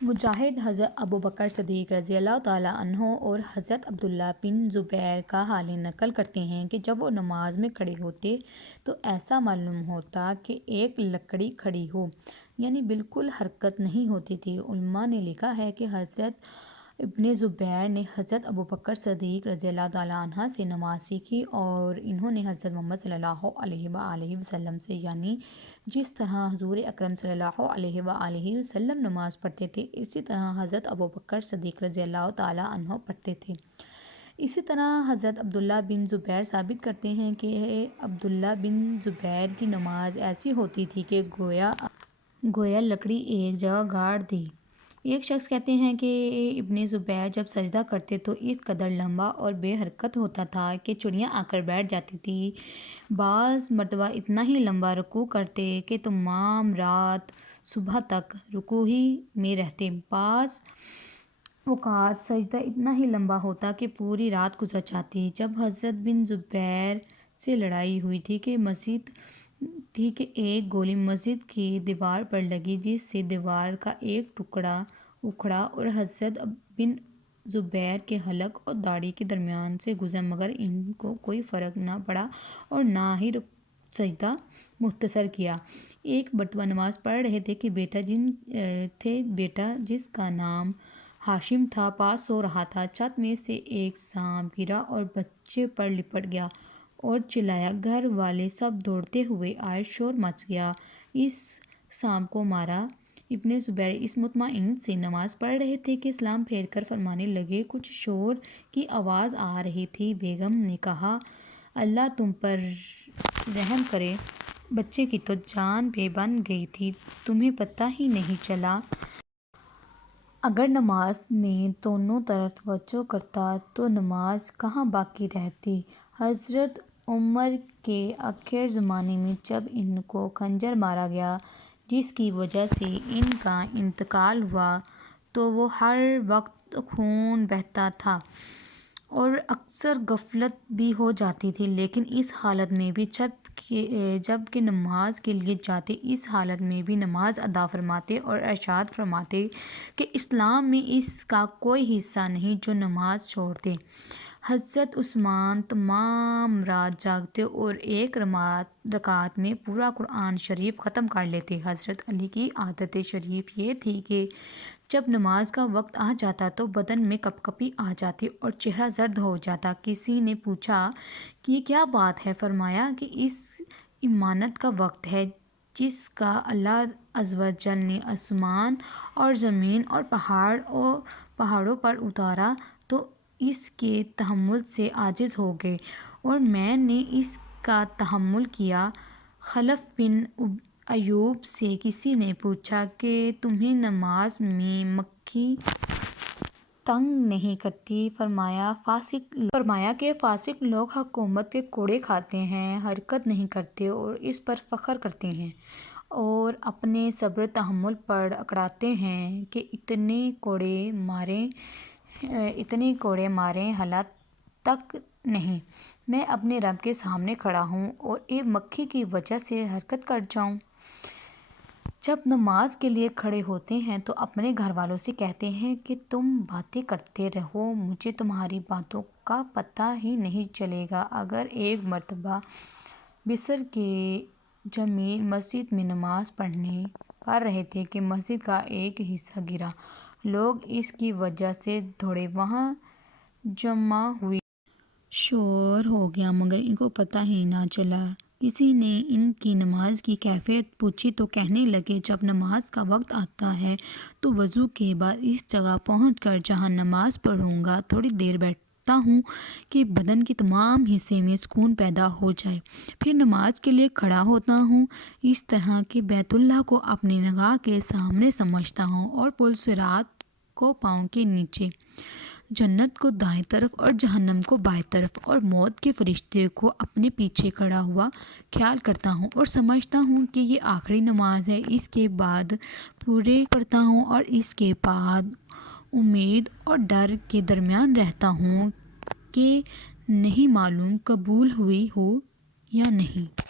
مجاہد حضرت ابوبکر صدیق رضی اللہ تعالیٰ عنہ اور حضرت عبداللہ بن زبیر کا حال نقل کرتے ہیں کہ جب وہ نماز میں کھڑے ہوتے تو ایسا معلوم ہوتا کہ ایک لکڑی کھڑی ہو، یعنی بالکل حرکت نہیں ہوتی تھی۔ علماء نے لکھا ہے کہ حضرت ابن زبیر نے حضرت ابوبکر صدیق رضی اللہ تعالیٰ عنہ سے نماز سیکھی اور انہوں نے حضرت محمد صلی اللہ علیہ وآلہ وسلم سے، یعنی جس طرح حضور اکرم صلی اللہ علیہ وآلہ وسلم نماز پڑھتے تھے اسی طرح حضرت ابوبکر صدیق رضی اللہ تعالیٰ عنہ پڑھتے تھے۔ اسی طرح حضرت عبداللہ بن زبیر ثابت کرتے ہیں کہ عبداللہ بن زبیر کی نماز ایسی ہوتی تھی کہ گویا لکڑی ایک جگہ گاڑ دی۔ ایک شخص کہتے ہیں کہ ابن زبیر جب سجدہ کرتے تو اس قدر لمبا اور بے حرکت ہوتا تھا کہ چڑیاں آ کر بیٹھ جاتی تھیں۔ بعض مرتبہ اتنا ہی لمبا رکوع کرتے کہ تمام رات صبح تک رکوع ہی میں رہتے۔ بعض اوقات سجدہ اتنا ہی لمبا ہوتا کہ پوری رات گزر جاتی۔ جب حضرت بن زبیر سے لڑائی ہوئی تھی کہ ایک گولی مسجد کی دیوار پر لگی جس سے دیوار کا ایک ٹکڑا اکھڑا اور حضرت بن زبیر کے حلق اور داڑھی کے درمیان سے گزرا، مگر ان کو کوئی فرق نہ پڑا اور نہ ہی سجدہ مختصر کیا۔ ایک مرتبہ نماز پڑھ رہے تھے کہ بیٹا جس کا نام ہاشم تھا پاس سو رہا تھا۔ چھت میں سے ایک سانپ گرا اور بچے پر لپٹ گیا اور چلایا۔ گھر والے سب دوڑتے ہوئے آئے، شور مچ گیا، اس سانپ کو مارا۔ ابن زبیر اس مطمئن سے نماز پڑھ رہے تھے کہ سلام پھیر کر فرمانے لگے، کچھ شور کی آواز آ رہی تھی۔ بیگم نے کہا، اللہ تم پر رحم کرے، بچے کی تو جان پہ بن گئی تھی، تمہیں پتہ ہی نہیں چلا۔ اگر نماز میں دونوں طرف توجہ کرتا تو نماز کہاں باقی رہتی۔ حضرت عمر کے آخر زمانے میں جب ان کو خنجر مارا گیا جس کی وجہ سے ان کا انتقال ہوا تو وہ ہر وقت خون بہتا تھا اور اکثر غفلت بھی ہو جاتی تھی، لیکن اس حالت میں بھی جب کہ نماز کے لیے جاتے اس حالت میں بھی نماز ادا فرماتے اور ارشاد فرماتے کہ اسلام میں اس کا کوئی حصہ نہیں جو نماز چھوڑ دے۔ حضرت عثمان تمام رات جاگتے اور ایک رکعت میں پورا قرآن شریف ختم کر لیتے۔ حضرت علی کی عادت شریف یہ تھی کہ جب نماز کا وقت آ جاتا تو بدن میں کپکپی آ جاتی اور چہرہ زرد ہو جاتا۔ کسی نے پوچھا، یہ کیا بات ہے؟ فرمایا کہ اس امانت کا وقت ہے جس کا اللہ عز و جل نے آسمان اور زمین اور پہاڑوں پر اتارا تو اس کے تحمل سے عاجز ہو گئے اور میں نے اس کا تحمل کیا۔ خلف بن ایوب سے کسی نے پوچھا کہ تمہیں نماز میں مکھی تنگ نہیں کرتی؟ فرمایا کہ فاسق لوگ حکومت کے کوڑے کھاتے ہیں، حرکت نہیں کرتے اور اس پر فخر کرتے ہیں اور اپنے صبر تحمل پر اکڑاتے ہیں کہ اتنے کوڑے ماریں حالت تک نہیں، میں اپنے رب کے سامنے کھڑا ہوں اور ایک مکھی کی وجہ سے حرکت کر جاؤں۔ جب نماز کے لیے کھڑے ہوتے ہیں تو اپنے گھر والوں سے کہتے ہیں کہ تم باتیں کرتے رہو، مجھے تمہاری باتوں کا پتہ ہی نہیں چلے گا۔ اگر ایک مرتبہ بصر کے جمیل مسجد میں نماز پڑھ رہے تھے کہ مسجد کا ایک حصہ گرا، لوگ اس کی وجہ سے دوڑے، وہاں جمع ہوئے، شور ہو گیا مگر ان کو پتہ ہی نہ چلا۔ کسی نے ان کی نماز کی کیفیت پوچھی تو کہنے لگے، جب نماز کا وقت آتا ہے تو وضو کے بعد اس جگہ پہنچ کر جہاں نماز پڑھوں گا تھوڑی دیر بیٹھتا ہوں کہ بدن کے تمام حصے میں سکون پیدا ہو جائے، پھر نماز کے لیے کھڑا ہوتا ہوں، اس طرح کہ بیت اللہ کو اپنی نگاہ کے سامنے سمجھتا ہوں اور پل صراط کو پاؤں کے نیچے، جنت کو دائیں طرف اور جہنم کو بائیں طرف، اور موت کے فرشتے کو اپنے پیچھے کھڑا ہوا خیال کرتا ہوں اور سمجھتا ہوں کہ یہ آخری نماز ہے، اس کے بعد پورے پڑھتا ہوں اور اس کے بعد امید اور ڈر کے درمیان رہتا ہوں کہ نہیں معلوم قبول ہوئی ہو یا نہیں۔